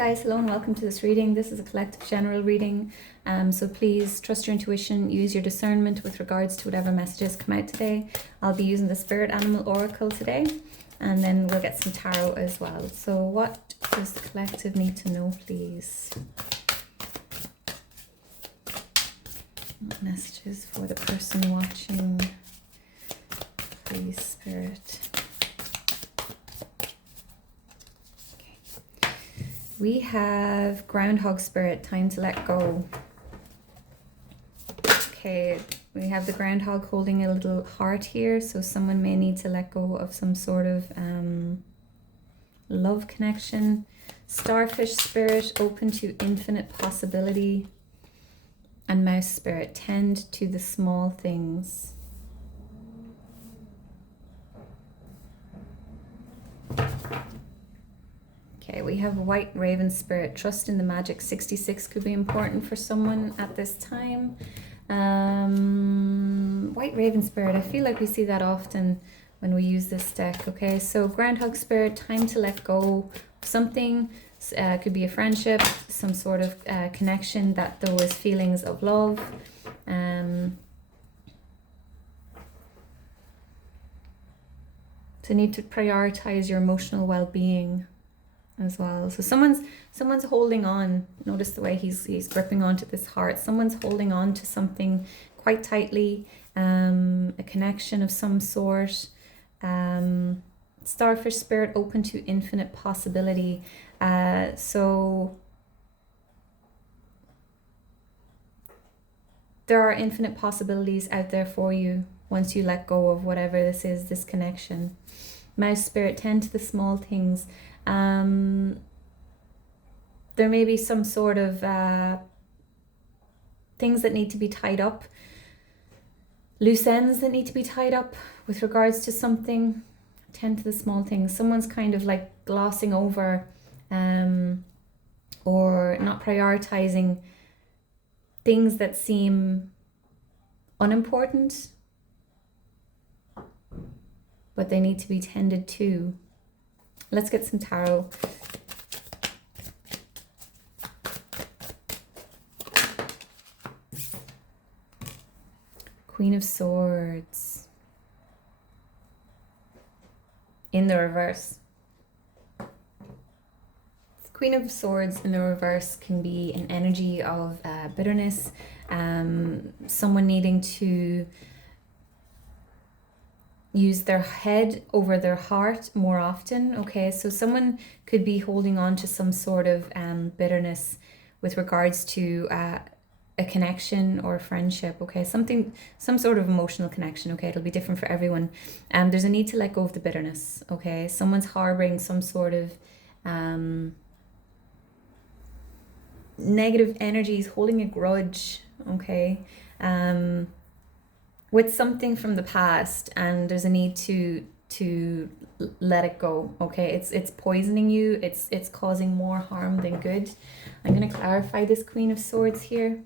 guys, hello and welcome to this reading. This is a collective general reading, so please trust your intuition, use your discernment with regards to whatever messages come out today. I'll be using the Spirit Animal Oracle today, and then we'll get some tarot as well. So what does the collective need to know, please? What messages for the person watching, please, Spirit? We have Groundhog Spirit, time to let go. Okay, we have the groundhog holding a little heart here, so someone may need to let go of some sort of love connection. Starfish Spirit, open to infinite possibility. And Mouse Spirit, tend to the small things. Okay, we have White Raven Spirit, trust in the magic. 66 could be important for someone at this time. White Raven Spirit, I feel like we see that often when we use this deck. Okay, so Groundhog Spirit, time to let go of something. Could be a friendship, some sort of connection that there was feelings of love. So need to prioritize your emotional well-being as well. So someone's holding on. Notice the way he's gripping onto this heart. Someone's holding on to something quite tightly, a connection of some sort. Starfish Spirit, open to infinite possibility. So there are infinite possibilities out there for you once you let go of whatever this is, this connection. Mouse Spirit, tend to the small things. There may be some sort of things that need to be tied up, loose ends that need to be tied up with regards to something. Tend to the small things. Someone's kind of like glossing over or not prioritizing things that seem unimportant, but they need to be tended to. Let's get some tarot. Queen of Swords. In the reverse. Queen of Swords in the reverse can be an energy of bitterness, someone needing to use their head over their heart more often. Okay, so someone could be holding on to some sort of bitterness with regards to a connection or a friendship. Okay, some sort of emotional connection. Okay, it'll be different for everyone. There's a need to let go of the bitterness. Okay, someone's harboring some sort of negative energies, holding a grudge. Okay, with something from the past, and there's a need to let it go. Okay, it's poisoning you, it's causing more harm than good. I'm going to clarify this Queen of Swords here.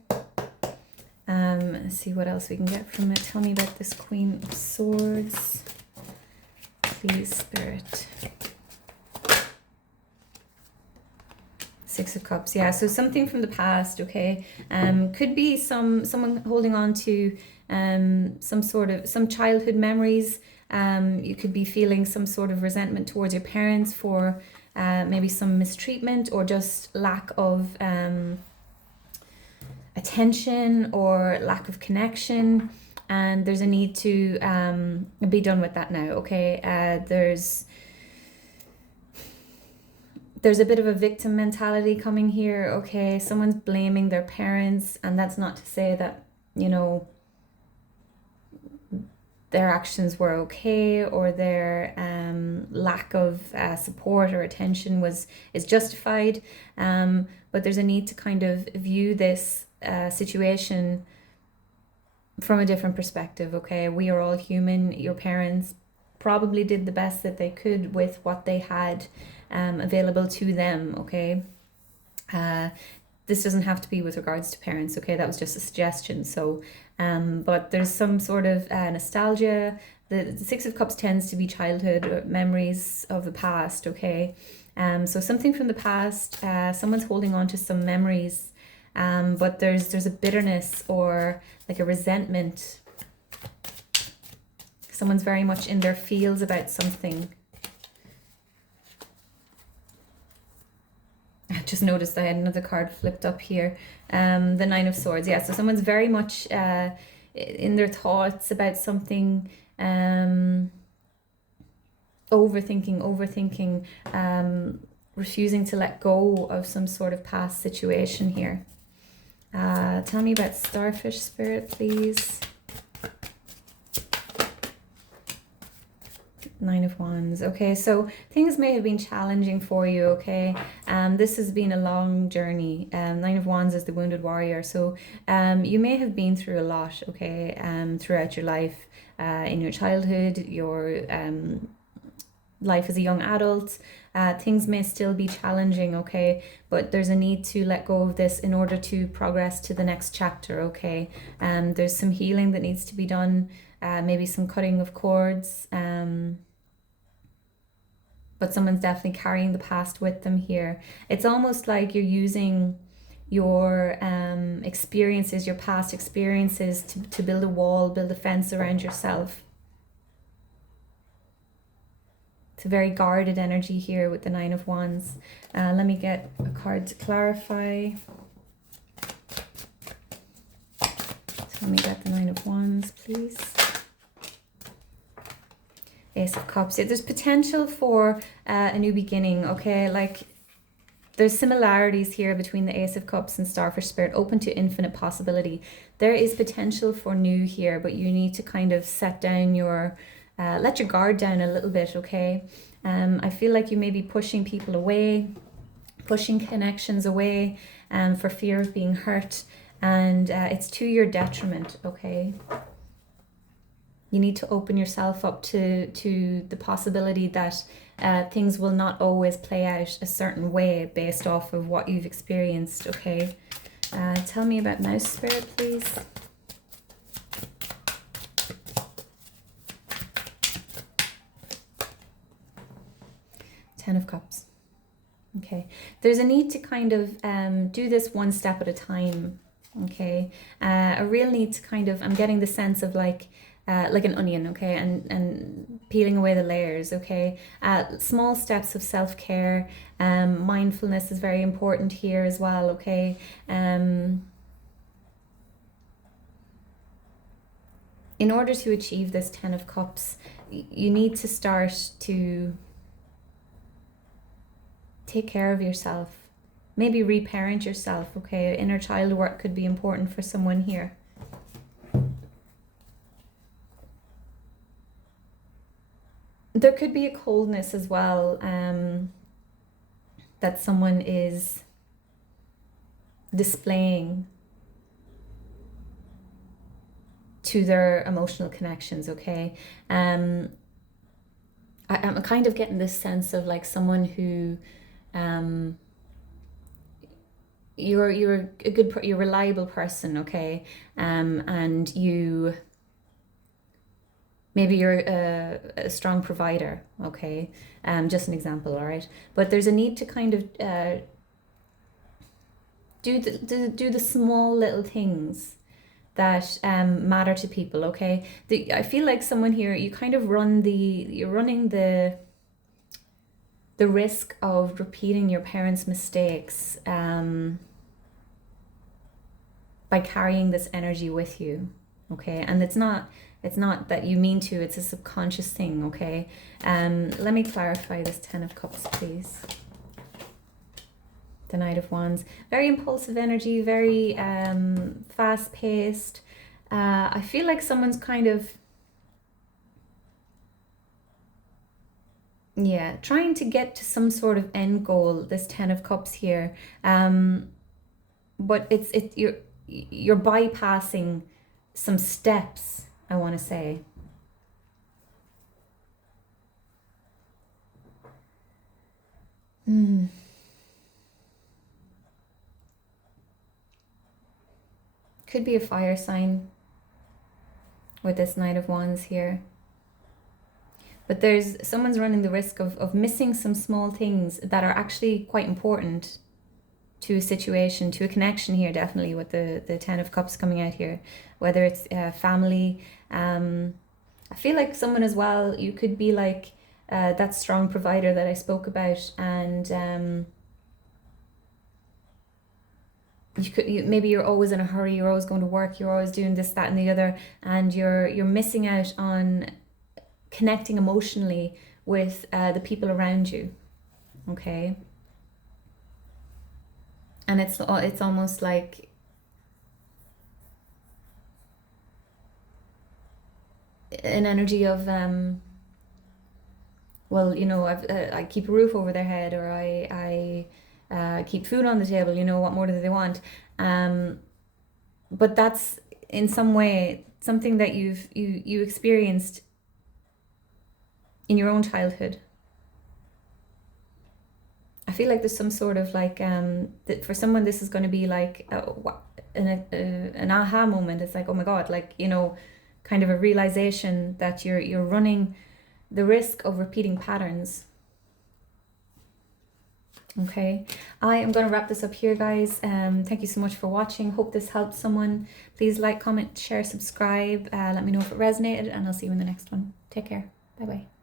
See what else we can get from it. Tell me about this Queen of Swords, please, Spirit. Six of Cups. Yeah, so something from the past. Okay, could be someone holding on to some childhood memories. You could be feeling some sort of resentment towards your parents for maybe some mistreatment or just lack of attention or lack of connection, and there's a need to be done with that now. Okay, there's a bit of a victim mentality coming here. Okay, someone's blaming their parents, and that's not to say that, you know, their actions were okay or their lack of support or attention is justified, but there's a need to kind of view this situation from a different perspective. Okay, we are all human. Your parents probably did the best that they could with what they had available to them. Okay, this doesn't have to be with regards to parents. Okay, that was just a suggestion. So but there's some sort of nostalgia. The Six of Cups tends to be childhood memories of the past. Okay, So something from the past, someone's holding on to some memories, but there's a bitterness or like a resentment. Someone's very much in their feels about something. I just noticed I had another card flipped up here. The Nine of Swords. Yeah, so someone's very much in their thoughts about something, overthinking, refusing to let go of some sort of past situation here. Tell me about Starfish Spirit, please. Nine of Wands. Okay, so things may have been challenging for you, okay? This has been a long journey. Nine of Wands is the wounded warrior. So you may have been through a lot, okay, throughout your life, in your childhood, your life as a young adult. Things may still be challenging, okay? But there's a need to let go of this in order to progress to the next chapter, okay? There's some healing that needs to be done, maybe some cutting of cords, but someone's definitely carrying the past with them here. It's almost like you're using your experiences, your past experiences to build a wall, build a fence around yourself. It's a very guarded energy here with the Nine of Wands. Let me get a card to clarify. Tell me about the Nine of Wands, please. Ace of Cups. Yeah, there's potential for a new beginning, okay? Like, there's similarities here between the Ace of Cups and Starfish Spirit, open to infinite possibility. There is potential for new here, but you need to kind of set down your, let your guard down a little bit, okay? I feel like you may be pushing people away, pushing connections away for fear of being hurt, and it's to your detriment, okay? You need to open yourself up to the possibility that things will not always play out a certain way based off of what you've experienced, okay? Tell me about Mouse Spirit, please. Ten of Cups. Okay. There's a need to kind of do this one step at a time, okay? A real need to kind of, I'm getting the sense of like an onion, okay, and peeling away the layers, okay. Small steps of self-care, mindfulness is very important here as well, okay. In order to achieve this Ten of Cups, you need to start to take care of yourself, maybe reparent yourself, okay. Inner child work could be important for someone here. There could be a coldness as well, that someone is displaying to their emotional connections, okay? I'm kind of getting this sense of like someone who, you're a good, you're a reliable person, okay? And you, maybe you're a strong provider, okay? Just an example, all right? But there's a need to kind of do the small little things that matter to people, okay? I feel like someone here, you kind of you're running the risk of repeating your parents' mistakes by carrying this energy with you, okay? And it's not that you mean to, it's a subconscious thing, okay? Let me clarify this Ten of Cups, please. The Knight of Wands. Very impulsive energy, very fast-paced. I feel like someone's kind of, yeah, trying to get to some sort of end goal, this Ten of Cups here. But you're bypassing some steps, I want to say. Could be a fire sign with this Knight of Wands here. But there's someone's running the risk of missing some small things that are actually quite important to a situation, to a connection here, definitely with the Ten of Cups coming out here, whether it's family. I feel like someone as well, you could be like that strong provider that I spoke about, and maybe you're always in a hurry, you're always going to work, you're always doing this, that, and the other, and you're missing out on connecting emotionally with the people around you. Okay. And it's almost like an energy of well, you know, I keep a roof over their head, or I keep food on the table. You know, what more do they want? But that's in some way something that you experienced in your own childhood. I feel like there's some sort of like that for someone this is going to be like an aha moment. It's like, oh my God, like, you know, kind of a realization that you're running the risk of repeating patterns. Okay, I am going to wrap this up here, guys. Thank you so much for watching. Hope this helped someone. Please like, comment, share, subscribe. Let me know if it resonated, and I'll see you in the next one. Take care. Bye bye.